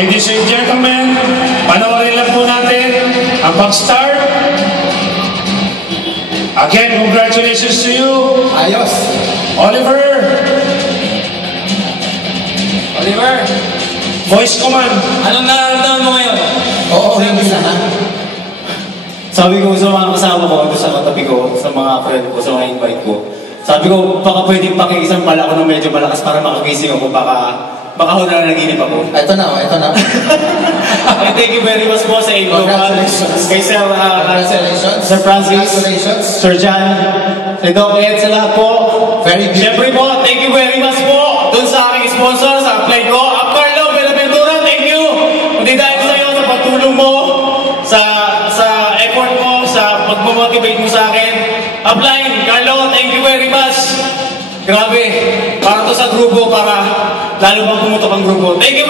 Ladies and gentlemen, panoorin lang po natin ang pag-start. Again, congratulations to you. Ayos. Oliver. Oliver, Voice command. anong nararamdaman mo ngayon? Oo, hindi sana. Sabi ko sa mga kasama ko, ito sa katabi ko, sa mga friend ko, sa mga invite ko. Sabi ko, baka pwedeng pakiisang pala ako ng medyo malakas para makagising ako, baka ho na naginip ako. Ito na. Okay, thank you very much po sa inyo. Congratulations. Kay Sir, Congratulations. Sir Francis. Congratulations. Sir John. Kay Doc Ed, sa lahat po. Very good. Siyempre po, thank you very much po dun sa aking sponsor, sa apply ko. Carlo Benaventura, thank you. Hindi dahil sa iyo, sa pagtulong mo, sa effort mo, sa pag-motivate mo sa akin. Apply, Carlo, thank you very much. Grabe, para to sa grupo, para lalo pang pumutok ang grupo. Thank you